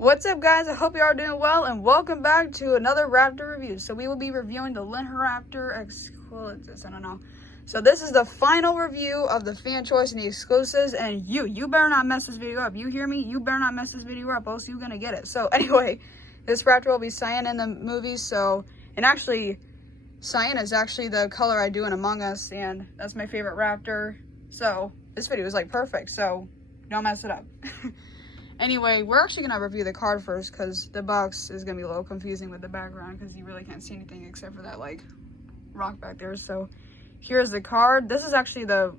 What's up, guys? I hope you are doing well, and welcome back to another Raptor review. So we will be reviewing the Linheraptor Exquisitus. I don't know. So this is the final review of the fan choice and the exclusives, and you better not mess this video up. You hear me? You better not mess this video up, else you're gonna get it. So anyway, this Raptor will be cyan in the movie. So, and actually, cyan is actually the color I do in Among Us, and that's my favorite Raptor. So this video is like perfect. So don't mess it up. Anyway, we're actually going to review the card first because the box is going to be a little confusing with the background because you really can't see anything except for that, like, rock back there. So, here's the card. This is actually the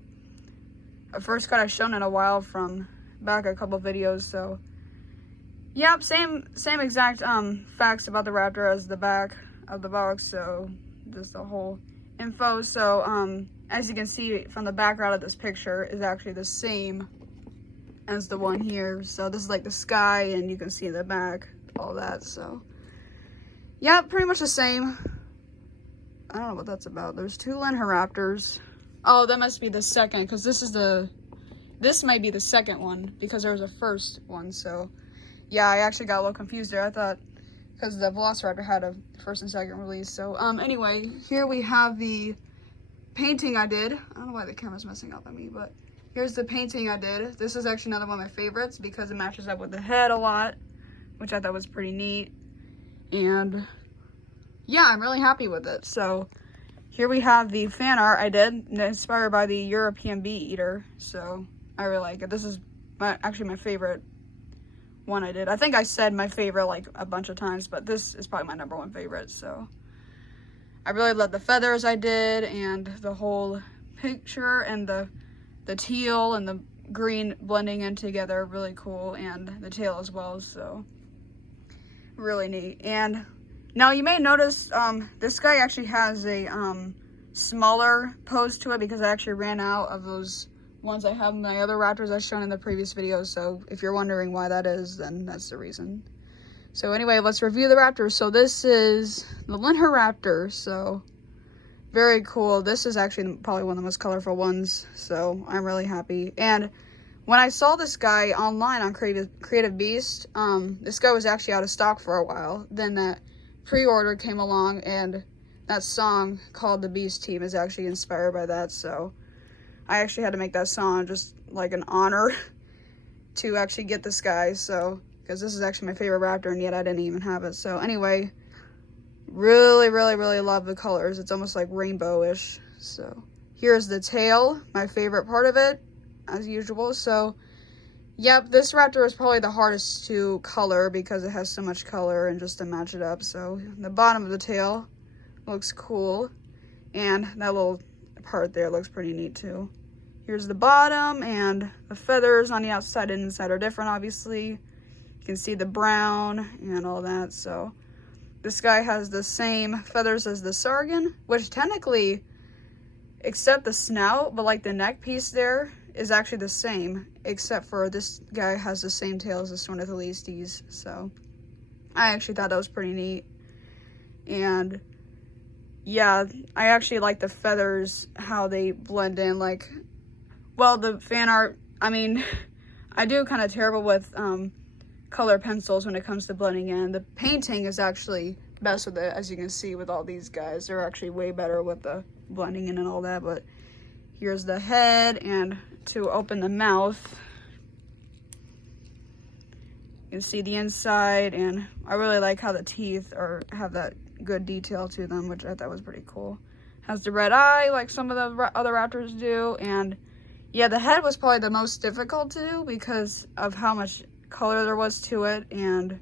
first card I've shown in a while from back a couple videos. So, yep, same exact facts about the Raptor as the back of the box. So, just the whole info. So, as you can see from the background of this picture is actually the same as the one here. So this is like the sky, and you can see in the back all that. So yeah, pretty much the same. I don't know what that's about. There's two Linheraptors. Oh, that must be the second, because this might be the second one because there was a first one. So yeah, I actually got a little confused there. I thought because the Velociraptor had a first and second release. So anyway, here we have the painting I did. I don't know why the camera's messing up at me, but here's the painting I did. This is actually another one of my favorites because it matches up with the head a lot, which I thought was pretty neat. And yeah, I'm really happy with it. So here we have the fan art I did, inspired by the European bee eater. So I really like it. This is actually my favorite one I did. I think I said my favorite like a bunch of times, but this is probably my #1 favorite. So I really love the feathers I did and the whole picture and the teal and the green blending in together, really cool, and the tail as well, so really neat. And now you may notice this guy actually has a smaller pose to it because I actually ran out of those ones I have in my other Raptors I've shown in the previous videos. So if you're wondering why that is, then that's the reason. So anyway, let's review the Raptors. So this is the Linheraptor. So very cool. This is actually probably one of the most colorful ones, so I'm really happy. And when I saw this guy online on Creative Beast, this guy was actually out of stock for a while. Then that pre-order came along, and that song called The Beast Team is actually inspired by that. So I actually had to make that song just like an honor to actually get this guy. So because this is actually my favorite Raptor, and yet I didn't even have it. So anyway, really love the colors. It's almost like rainbow-ish. So here's the tail, my favorite part of it, as usual. So yep, this Raptor is probably the hardest to color because it has so much color and just to match it up. So the bottom of the tail looks cool, and that little part there looks pretty neat too. Here's the bottom, and the feathers on the outside and inside are different, obviously. You can see the brown and all that. So this guy has the same feathers as the Tsaagan, which technically, except the snout, but like the neck piece there is actually the same, except for this guy has the same tail as the Ornithalistes. So I actually thought that was pretty neat. And yeah, I actually like the feathers, how they blend in. Like, well, the fan art, I mean, I do kind of terrible with color pencils when it comes to blending in. The painting is actually best with it, as you can see with all these guys. They're actually way better with the blending in and all that. But here's the head, and to open the mouth, you can see the inside, and I really like how the teeth have that good detail to them, which I thought was pretty cool. Has the red eye like some of the other Raptors do. And yeah, the head was probably the most difficult to do because of how much color there was to it and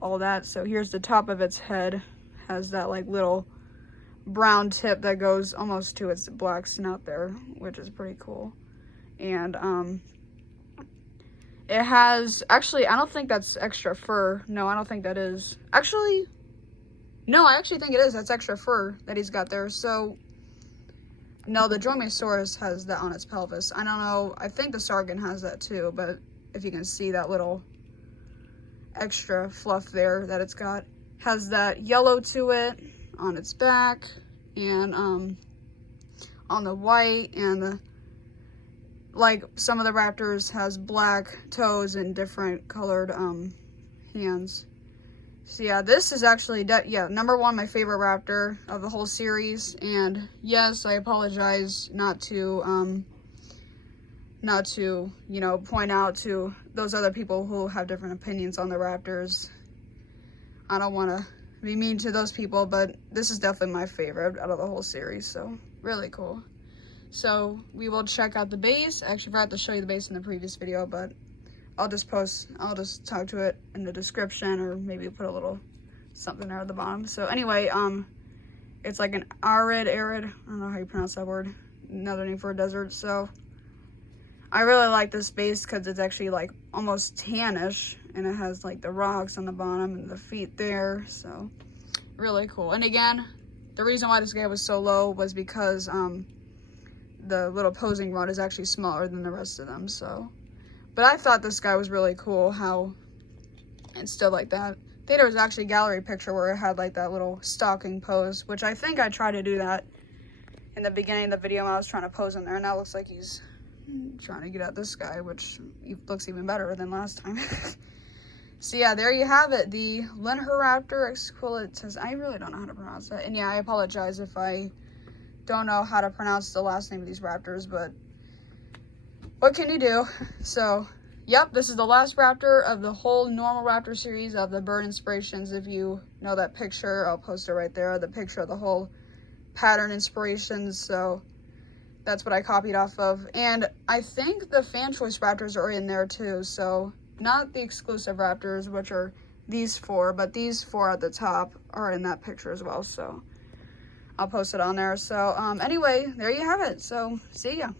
all that. So here's the top of its head, has that like little brown tip that goes almost to its black snout there, which is pretty cool. And it has, actually, I don't think that's extra fur. No, I don't think that is. Actually, no, I actually think it is. That's extra fur that he's got there. So no, the Dromaeosaurus has that on its pelvis. I don't know, I think the Tsaagan has that too, but if you can see that little extra fluff there that it's got, has that yellow to it on its back, and on the white, and the like some of the Raptors has black toes and different colored hands. So yeah, this is actually, number one, my favorite raptor of the whole series. And yes, I apologize not to, you know, point out to those other people who have different opinions on the raptors. I don't want to be mean to those people, but this is definitely my favorite out of the whole series. So really cool. So we will check out the base. I actually forgot to show you the base in the previous video, but I'll just talk to it in the description, or maybe put a little something there at the bottom. So anyway, it's like an arid, I don't know how you pronounce that word, another name for a desert. So I really like this base because it's actually like almost tannish, and it has like the rocks on the bottom and the feet there. So really cool. And again, the reason why this guy was so low was because the little posing rod is actually smaller than the rest of them. So, but I thought this guy was really cool how it's still like that. I think there was actually a gallery picture where it had like that little stalking pose, which I think I tried to do that in the beginning of the video when I was trying to pose in there. And now it looks like he's trying to get at this guy, which looks even better than last time. So yeah, there you have it, the Linheraptor Exquisitus. I really don't know how to pronounce that. And yeah, I apologize if I don't know how to pronounce the last name of these raptors, but what can you do? So yep, this is the last raptor of the whole normal raptor series of the bird inspirations. If you know that picture, I'll post it right there, the picture of the whole pattern inspirations. So that's what I copied off of. And I think the fan choice raptors are in there too. So not the exclusive raptors, which are these four, but these four at the top are in that picture as well. So I'll post it on there. So anyway, there you have it. So see ya.